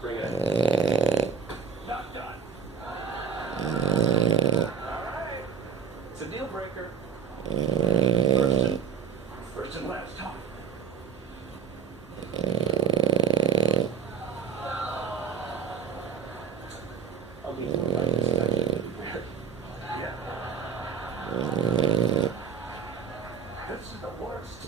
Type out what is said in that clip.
Bring it in. Not done. Alright. It's a deal breaker. First and last time. I'll be prepared. Yeah. This is the worst.